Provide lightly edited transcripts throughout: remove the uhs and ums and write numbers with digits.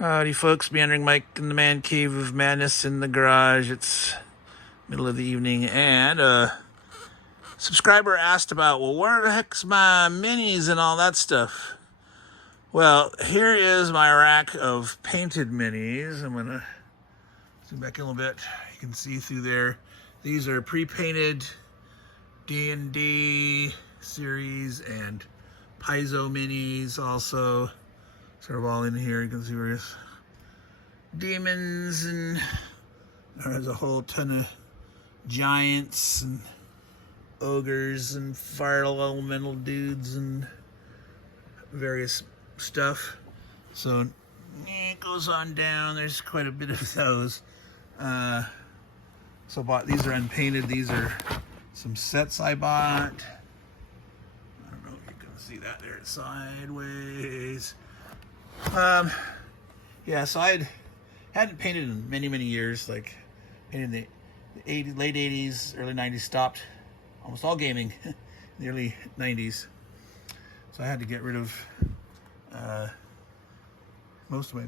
Howdy folks, Meandering Mike in the man cave of madness in the garage. It's middle of the evening, and a subscriber asked about, well, where the heck's my minis and all that stuff? Well, here is my rack of painted minis. I'm gonna zoom back in a little bit. You can see through there. These are pre-painted D&D series and Paizo minis also. Sort of all in here. You can see various demons, and there's a whole ton of giants and ogres and fire elemental dudes and various stuff. So it goes on down. There's quite a bit of those. These are unpainted. These are some sets I bought. I don't know if you can see that there. It's sideways. Yeah, so I hadn't painted in many years. Like painted in the late 80s, early 90s, stopped almost all gaming in the early 90s. So I had to get rid of most of my,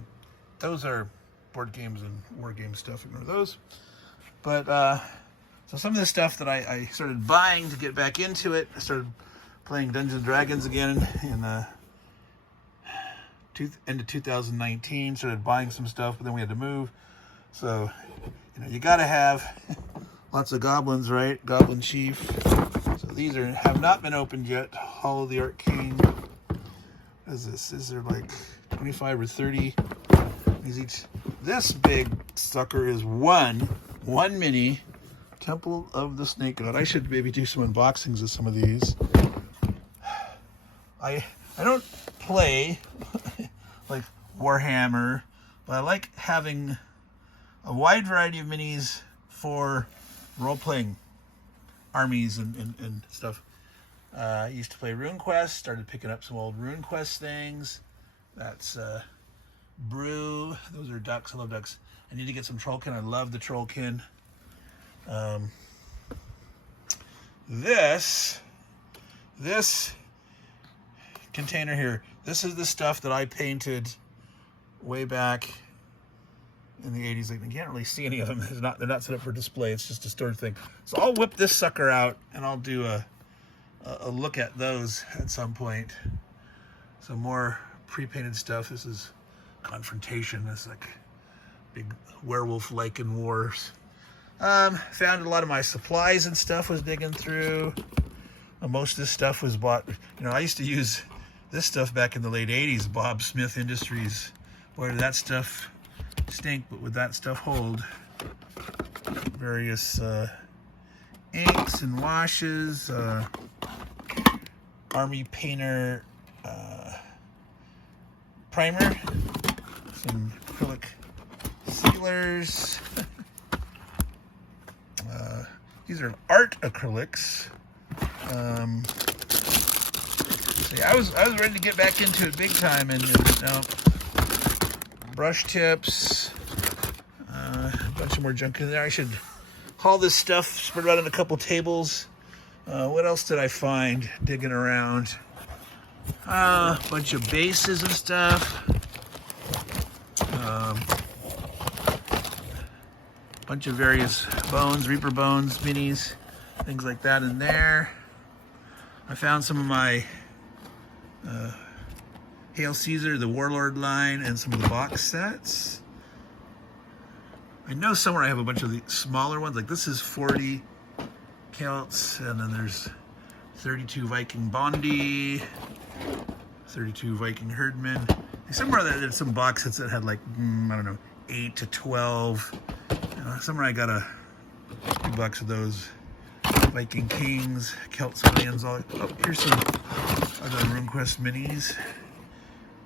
those are board games and war game stuff, ignore those. But so some of the stuff that I started buying to get back into it, I started playing Dungeons and Dragons again in end of 2019, started buying some stuff, but then we had to move. So, you gotta have lots of goblins, right? Goblin Chief. So these have not been opened yet. Hall of the Arcane. What is this? These are like 25 or 30. These each. This big sucker is one mini. Temple of the Snake God. I should maybe do some unboxings of some of these. I don't play like Warhammer, but I like having a wide variety of minis for role-playing armies and stuff. I used to play RuneQuest, started picking up some old RuneQuest things. That's Brew. Those are ducks. I love ducks. I need to get some Trollkin. I love the Trollkin. This container here, this is the stuff that I painted way back in the 80s. Like, you can't really see any of them. They're not set up for display. It's just a storage thing. So I'll whip this sucker out and I'll do a look at those at some point. Some more pre-painted stuff. This is Confrontation. It's like big werewolf Lycan wars. Found a lot of my supplies and stuff, was digging through. Most of this stuff was bought. I used to use this stuff back in the late 80s, Bob Smith Industries. Boy, did that stuff stink, but would that stuff hold? Various inks and washes, Army Painter primer, some acrylic sealers. These are art acrylics. So yeah, I was ready to get back into it big time, and brush tips, a bunch of more junk in there. I should haul this stuff, spread it out on a couple tables. What else did I find digging around? A bunch of bases and stuff. Bunch of various bones, Reaper bones, minis, things like that in there. I found some of my Hail Caesar, the Warlord line, and some of the box sets. I know somewhere I have a bunch of the smaller ones. Like this is 40 Celts, and then there's 32 Viking Bondi, 32 Viking Herdmen. Somewhere there's some box sets that had like, I don't know, 8 to 12. Somewhere I got a few bucks of those. Viking Kings, Celt Scions. Here's some other RuneQuest minis.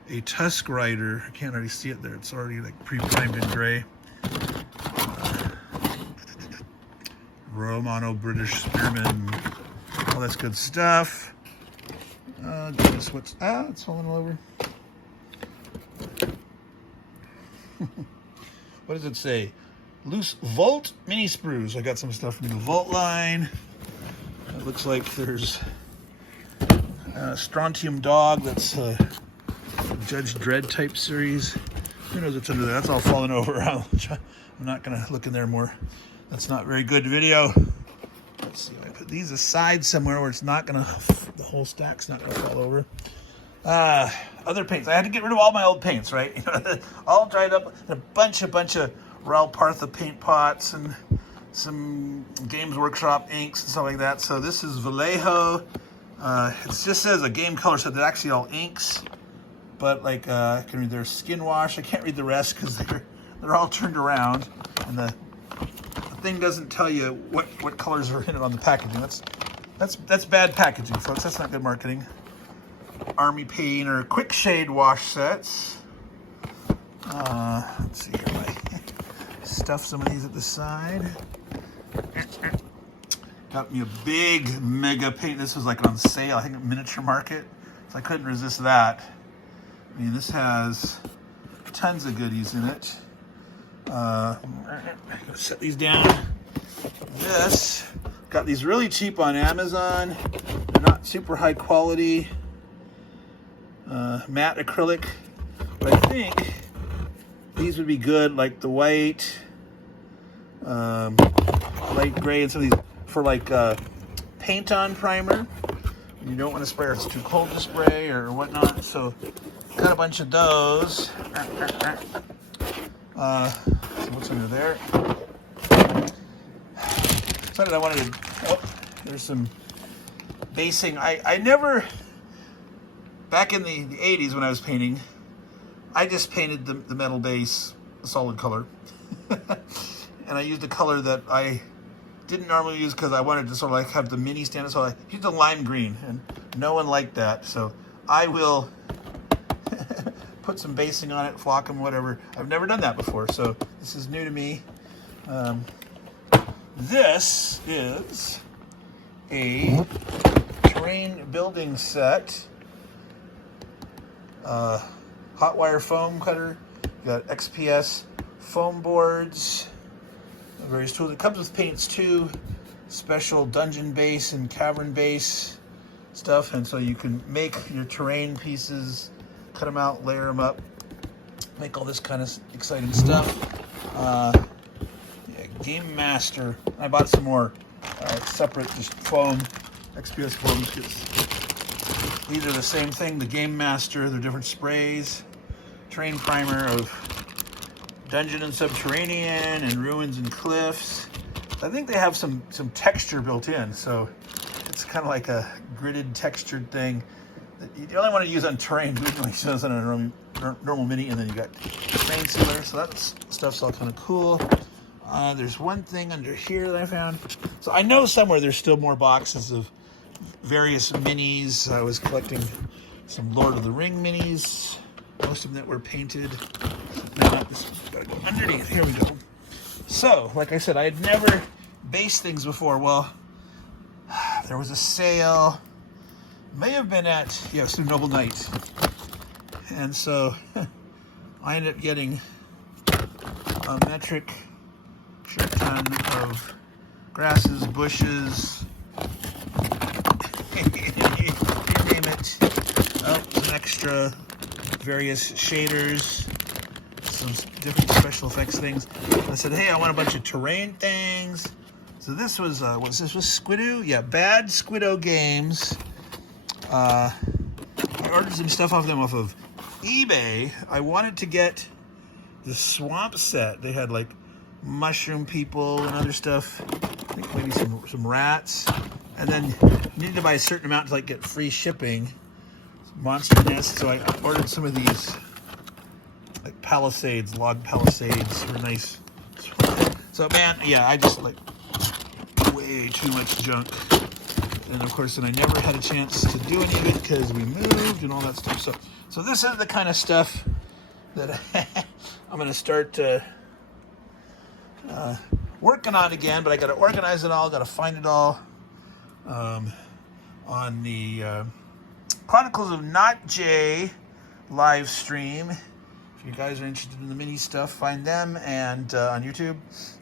A Tusk Rider. I can't already see it there. It's already like pre-primed in gray. Romano-British Spearmen. All that's good stuff. Goodness, it's falling all over. What does it say? Loose Volt mini sprues. I got some stuff from the Volt line. It looks like there's Strontium Dog. That's a Judge Dredd type series. Who knows what's under there? That's all falling over. I'm not going to look in there more. That's not very good video. Let's see if I put these aside somewhere where it's not going to, the whole stack's not going to fall over. Other paints. I had to get rid of all my old paints, right? All dried up. And a bunch of Raul Partha paint pots and some Games Workshop inks and stuff like that. So this is Vallejo. It just says a game color set. They're actually all inks. But like, I can read their skin wash. I can't read the rest because they're all turned around. And the thing doesn't tell you what colors are in it on the packaging. That's bad packaging, folks. That's not good marketing. Army paint or quick shade wash sets. Let's see here. I stuff some of these at the side. Got me a big mega paint. This was like on sale, I think at Miniature Market. So I couldn't resist that. I mean, this has tons of goodies in it. Set these down. This, got these really cheap on Amazon. They're not super high quality. Matte acrylic. But I think these would be good, like the white, light gray, and some of these for like paint on primer. You don't want to spray or it's too cold to spray or whatnot. So got a bunch of those. So what's under there? Decided I wanted to. Oh, there's some basing. I never. Back in the 80s when I was painting, I just painted the metal base a solid color. And I used a color that I didn't normally use because I wanted to sort of like have the mini stand. So I used a lime green, and no one liked that. So I will put some basing on it, flock them, whatever. I've never done that before, so this is new to me. This is a terrain building set. Hot wire foam cutter. You got XPS foam boards. Various tools. It comes with paints too. Special dungeon base and cavern base stuff, and so you can make your terrain pieces, cut them out, layer them up, make all this kind of exciting stuff. Yeah, Game Master. I bought some more separate, just foam, XPS foams. These are the same thing, the Game Master. They're different sprays. Terrain primer of Dungeon and Subterranean and Ruins and Cliffs. I think they have some texture built in, so it's kind of like a gridded, textured thing that you only want to use on terrain. You usually use on a normal mini, and then you got terrain sealer. So that stuff's all kind of cool. There's one thing under here that I found. So I know somewhere there's still more boxes of various minis. I was collecting some Lord of the Ring minis, most of them that were painted. Gotta go underneath. Here we go. So, like I said, I had never based things before. Well, there was a sale. May have been at through Noble Knight, and so I ended up getting a metric shit ton of grasses, bushes. You name it. Oh, some extra various shaders, some different special effects things. And I said, hey, I want a bunch of terrain things. So this was, what's this, was Squidoo? Yeah, Bad Squidoo Games. I ordered some stuff off them off of eBay. I wanted to get the swamp set. They had like mushroom people and other stuff. I think maybe some rats. And then you needed to buy a certain amount to like get free shipping. Monster nest. So I ordered some of these like palisades, log palisades for nice. So man, yeah, I just like way too much junk. And of course, then I never had a chance to do any of it because we moved and all that stuff. So this is the kind of stuff that I'm going to start working on again. But I got to organize it all, got to find it all on the Chronicles of Not Jay live stream. If you guys are interested in the mini stuff, find them, and on YouTube.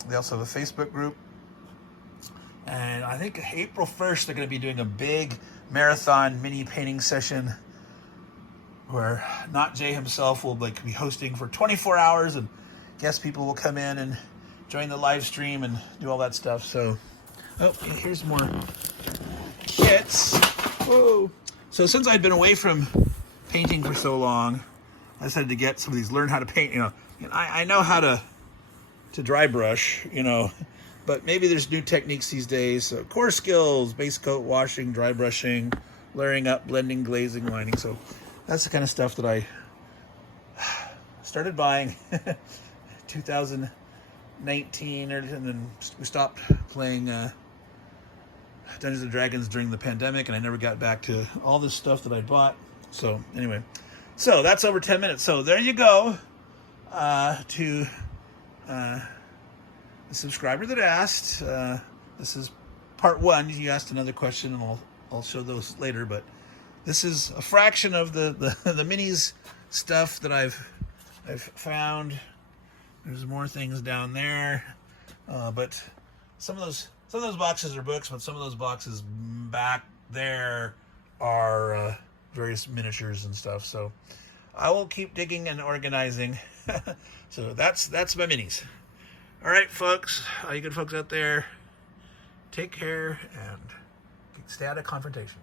They also have a Facebook group. And I think April 1st, they're going to be doing a big marathon mini painting session where Not Jay himself will like be hosting for 24 hours, and guest people will come in and join the live stream and do all that stuff. So, oh, here's more kits. Whoa! So since I've been away from painting for so long, I decided to get some of these. Learn how to paint. You know, I know how to dry brush. You know, but maybe there's new techniques these days. So core skills: base coat, washing, dry brushing, layering up, blending, glazing, lining. So that's the kind of stuff that I started buying 2019, and then we stopped playing Dungeons and Dragons during the pandemic, and I never got back to all this stuff that I bought. So anyway, so that's over 10 minutes. So there you go. To the subscriber that asked, this is part one. You asked another question, and I'll show those later. But this is a fraction of the minis stuff that I've found. There's more things down there, but some of those boxes are books, but some of those boxes back there are various miniatures and stuff. So I will keep digging and organizing. So that's my minis. All right, folks, all you good folks out there, take care and stay out of confrontations.